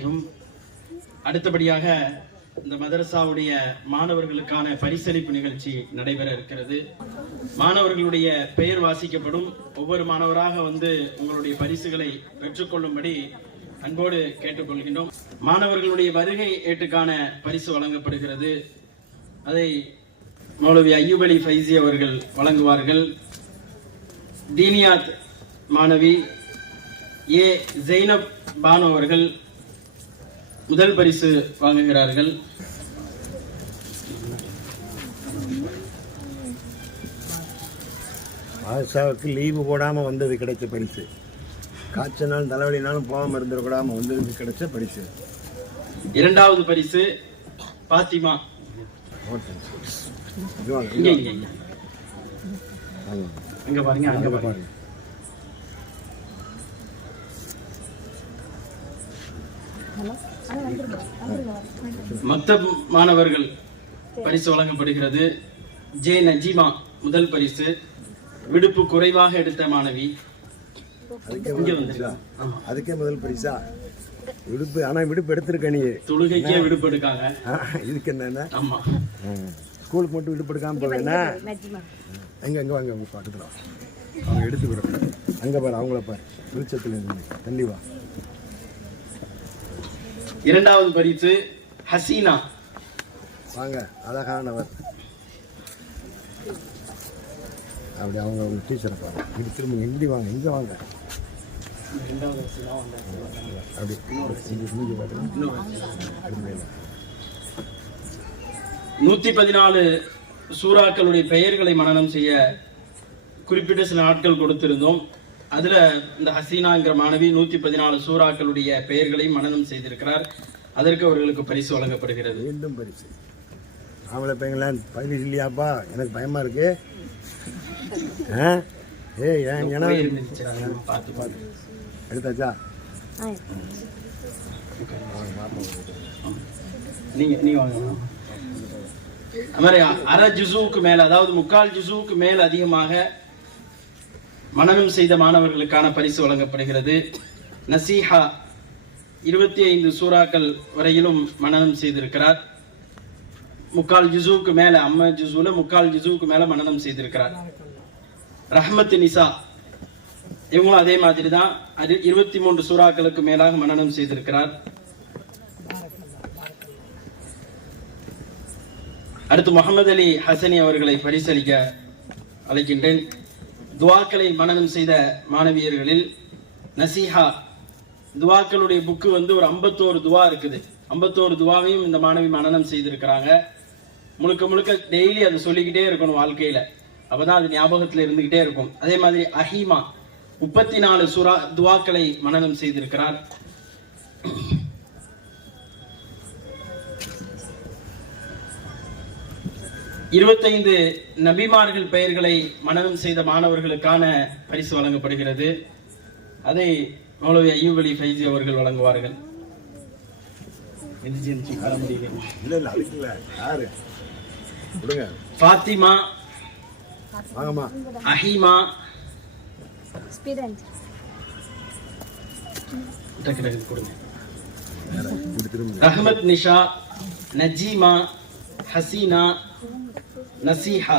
அலைக்கும் அடுத்தபடியாக இந்த மதரசாவுடைய மாணவர்களுக்கான பரிசளிப்பு நிகழ்ச்சி நடைபெற இருக்கிறது. மாணவர்களுடைய பெயர் வாசிக்கப்படும் ஒவ்வொரு மாணவராக வந்து உங்களுடைய பரிசுகளை பெற்றுக்கொள்ளும்படி அன்போடு கேட்டுக்கொள்கின்றோம். மாணவர்களுடைய வருகை ஏட்டுக்கான பரிசு வழங்கப்படுகிறது. அதை மௌலவி ஐயூப் அலி ஃபைசி அவர்கள் வழங்குவார்கள். தீனியாத் மாணவி ஏ ஜெய்னப் பானு அவர்கள் முதல் பரிசு வாங்குகிறார்கள். ஆசாவுக்கு லீவு போடாமல் வந்தது கிடைச்ச பரிசு. காய்ச்சல் தலைவலினாலும் போகாமல் இருந்துடக்கூடாமல் வந்ததுக்கு கிடைச்ச பரிசு. இரண்டாவது பரிசு பாத்திமா. அங்க பாருங்க அங்க பாருங்க. பாருங்க. மக்தப் மாணவர்கள் பரிசு வழங்கப்படுகிறது. ஜே நஜீமா முதல் பரிசு. விடுப்பு குறைவாக எடுத்த மாணவி. அதுக்கே இங்க முதல் வந்து பரிசா ஆமா. அதுக்கே முதல் பரிசா? விடுப்பு ஆனால் விடுப்பு எடுத்திருக்க நீ. தொழுகைக்கே விடுப்பு எடுக்காங்க இதுக்கு என்னென்ன ஆமா. ஸ்கூலுக்கு மட்டும் விடுப்பு எடுக்காமல் போவேன்னா அங்கே அங்கே வாங்க உங்க பக்கத்தில். அவங்க எடுத்துக்கிறோம் அங்கே பாரு அவங்கள பாரு. வெளிச்சத்தில் இருந்து. வா. இரண்டாவது பரிசு ஹசீனா. வாங்க அழகானவர். அப்படி அவங்க அவங்க டீச்சரை பாருங்க. இது திரும்ப எங்கடி வாங்க இங்கே வாங்க. அப்படி. நூத்தி பதினாலு சூறாக்களுடைய பெயர்களை மனனம் செய்ய குறிப்பிட்ட சில நாட்கள் கொடுத்திருந்தோம். அதுல இந்த ஹசீனாங்கிற மாணவி நூத்தி பதினாலு சூறாக்களுடைய பெயர்களை மனனம் செய்திருக்கிறார். அதற்கு அவர்களுக்கு பரிசு வழங்கப்படுகிறது. மீண்டும் பரிசு. ஆம்பளை பையங்களேன் பதினஞ்சு இல்லையாப்பா? எனக்கு பயமா இருக்கு. ஆ? ஏய் ஏன் ஏன்னா. பார்த்து பார்த்து எடுத்தாச்சா? நீங்க நீங்க வாங்க. அது மாதிரி அரை ஜுசுவுக்கு மேல அதாவது முக்கால் ஜுசுவுக்கு மேல் அதிகமாக மனனம் செய்த மாணவர்களுக்கான பரிசு வழங்கப்படுகிறது. நசீஹா இருபத்தி ஐந்து சூறாக்கள் வரையிலும் மனனம் செய்திருக்கிறார். முக்கால் ஜிசுவுக்கு மேல அம்ம ஜிசுல முக்கால் ஜிசுவுக்கு மேல மனனம் செய்திருக்கிறார். ரஹமத் நிசா இவங்களும் அதே மாதிரி தான் அது இருபத்தி மூன்று சூறாக்களுக்கு மேலாக மனனம் செய்திருக்கிறார். அடுத்து முகமது அலி ஹசனி அவர்களை பரிசளிக்க அழைக்கின்றேன். துவாக்களை மனனம் செய்த மாணவியர்களில் நசீஹா துவாக்களுடைய புக்கு வந்து ஒரு ஐம்பத்தோரு துவா இருக்குது. ஐம்பத்தோரு துவாவையும் இந்த மாணவி மனநம் செய்திருக்கிறாங்க. முழுக்க முழுக்க டெய்லி அதை சொல்லிக்கிட்டே இருக்கணும் வாழ்க்கையில. அப்பதான் அது ஞாபகத்துல இருந்துகிட்டே இருக்கும். அதே மாதிரி அஹீமா முப்பத்தி நாலு சுறா துவாக்களை மனநம் செய்திருக்கிறார். இருபத்தைந்து நபிமார்கள் பெயர்களை மனனம் செய்த மாணவர்களுக்கான பரிசு வழங்கப்படுகிறது. அதை மௌலவி ஐயூப் அலி ஃபைசி அவர்கள் வழங்குவார்கள். ஃபாத்திமா. வாங்கம்மா. அஹீமா. கொடுங்க. ரஹ்மத் நிஷா நஜீமா ஹசீனா நசீஹா.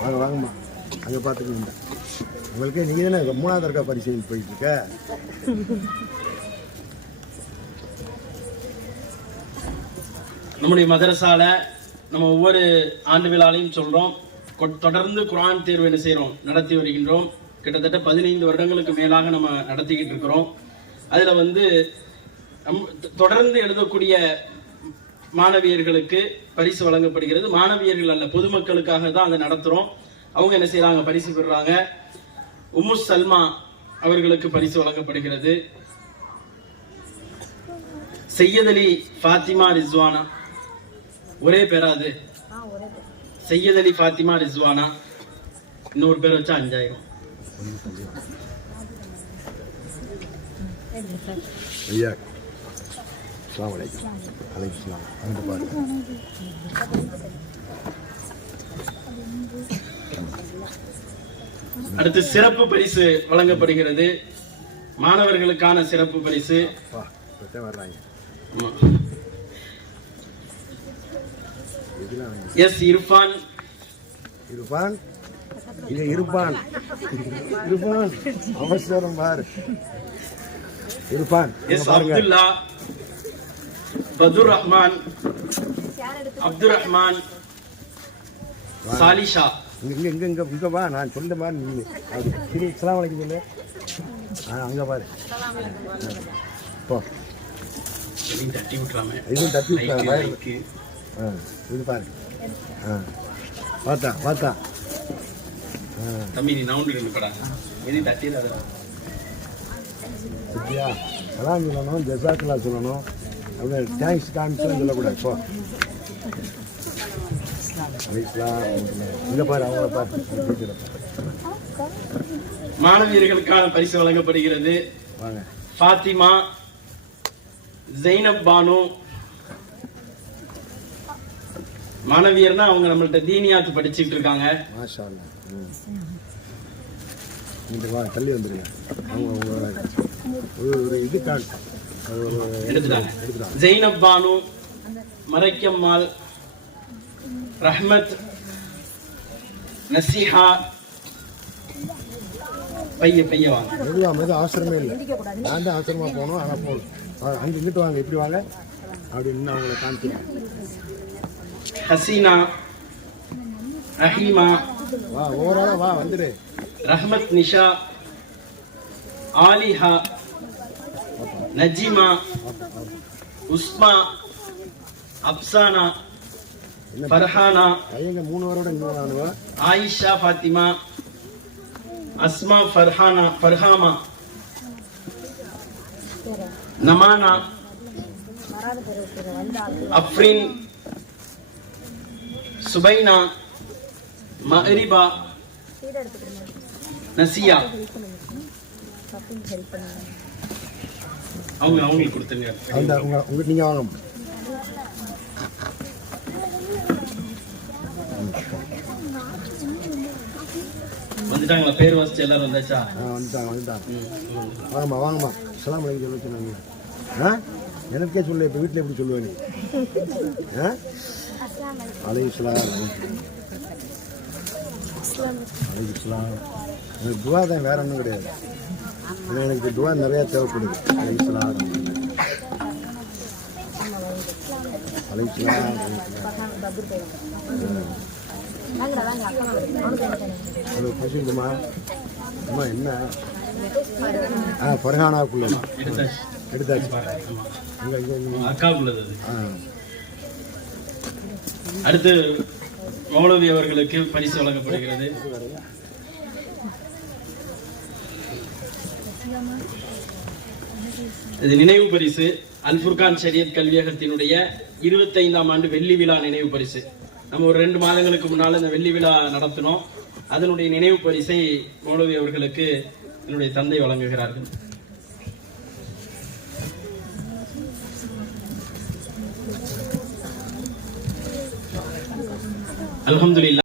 வாங்க வாங்கம்மா. அங்கே பார்த்துக்கோங்க உங்களுக்கு நீங்கள் தானே மூணாவது இருக்கா பரிசீலனை போயிட்டு இருக்க நம்முடைய மதரசால நம்ம ஒவ்வொரு ஆண்டு விழாலையும் சொல்றோம். கொ- தொடர்ந்து குர்ஆன் தேர்வு என்ன செய்றோம்? நடத்தி வருகின்றோம். கிட்டத்தட்ட பதினைந்து வருடங்களுக்கு மேலாக நம்ம நடத்திக்கிட்டு இருக்கிறோம். அதுல வந்து தொடர்ந்து எழுதக்கூடிய மாணவியர்களுக்கு பரிசு வழங்கப்படுகிறது. மாணவியர்கள் அல்ல பொதுமக்களுக்காக தான் அதை நடத்துறோம். அவங்க என்ன செய்றாங்க? பரிசு பெறுறாங்க உம்மு சல்மா அவர்களுக்கு பரிசு வழங்கப்படுகிறது. அலி ஃபாத்திமா ரிஸ்வானா. ஒரே பேரா அது? அலி ஃபாத்திமா ரிஸ்வானா. இன்னொரு பேர் வச்சா அஞ்சாயிரம். ஐயா அஸ்லாம் வலைக்கம் அலைக்கும் அங்கே பாருங்க அடுத்து சிறப்பு பரிசு வழங்கப்படுகிறது. மாணவர்களுக்கான சிறப்பு பரிசு. எஸ் இர்ஃபான். இருப்பான் இங்க இருப்பான். இருப்பான். அவசரம் பாரு. இருப்பான். அப்துல்லா பதுர் ரஹ்மான். அப்துல் ரஹ்மான். சாலிஷா. இங்க இங்க இங்க இங்க வா. நான் சொல்ல மாதிரி நீ அப்படி சரி சலாம் வலைக்கும் சொல்லு. ஆ அங்க பாரு. போ. தட்டி விட்டுறாம. இதுவும் தட்டி விட்டா லைக்கு, வயர் லைக்கு. ஆ இது பாரு. ஆ. பார்த்தா பார்த்தா. தம்பி நீ நவுண்டு இருப்படா எதையும் தட்டிடாத சரியா சலாம் சொல்லணும் ஜசாக்கலா சொல்லணும். அப்படியே தேங்க்ஸ் காமிச்சுலாம் சொல்லக்கூடாது. போ. இங்க பாரு அவங்கள. மாணவியர்களுக்கான பரிசு வழங்கப்படுகிறது. ஃபாத்திமா ஜெய்னப் பானு. மாணவியர்னா அவங்க நம்மள்ட்ட தீனியாத்து படிச்சுட்டு இருக்காங்க. இங்க வா தள்ளி வந்துருங்க. அவங்க ஒரு ஒரு இது எடுத்துட்டாங்க. ஜெய்னப் பானு மறைக்கம்மாள் ரஹ்மத் நசிஹா பைய பைய வாங்க. மெதுவா மெது அவசரமே இல்லை. நான் தான் அவசரமா போகணும் ஆனால் போகணும். அங்க இங்கிட்டு வாங்க இப்படி வாங்க. அப்படி இன்னும் அவங்கள காமிக்கிறேன். ஹசீனா ரஹீமா வா ரஹ்மத் நிஷா ஆலிஹா நஜிமா உஸ்மா அப்சானா ஃபர்ஹானா மூணு ஆயிஷா ஃபாத்திமா அஸ்மா ஃபர்ஹானா ஃபர்ஹாமா நமானா அஃப்ரின் சுபைனா மஹரிபா. நசியா. அவங்க அவங்களுக்கு கொடுத்துங்க அந்த உங்க உங்க நீங்கள் வாங்க. வந்துட்டாங்களா? பேர் வாசிச்சு எல்லாரும் வந்தாச்சா? ஆ வந்துட்டாங்க வந்துட்டாங்க. வாங்கம்மா வாங்கம்மா. சலாம் அலைக்கும் சொல்ல சொன்னாங்க ஆ? எனக்கே சொல்ல இப்போ வீட்டில் எப்படி சொல்லுவேன்? நீ ஆ அலையுஸ்லாம் அலையுஸ்லாம் எனக்கு துவா தான் வேற ஒன்றும் கிடையாது. எனக்கு துவா நிறையா தேவைப்படுது. அலையுஸ்லாம் அலையுஸ்லாம் ஹலோ பசுங்கம்மா அம்மா என்ன? ஆ ஃபர்ஹானாவுக்குள்ளமா எடுத்தாச்சு. அங்கே அக்காவுக்குள்ளது ஆ. அடுத்து மௌலவி அவர்களுக்கு பரிசு வழங்கப்படுகிறது. இது நினைவு பரிசு. அல்புர்கான் ஷரியத் கல்வியகத்தினுடைய இருபத்தைந்தாம் ஆண்டு வெள்ளி விழா நினைவு பரிசு. நம்ம ஒரு ரெண்டு மாதங்களுக்கு முன்னால் இந்த வெள்ளி விழா நடத்தினோம். அதனுடைய நினைவு பரிசை மௌலவி அவர்களுக்கு என்னுடைய தந்தை வழங்குகிறார்கள். আলহামদুলিল্লাহ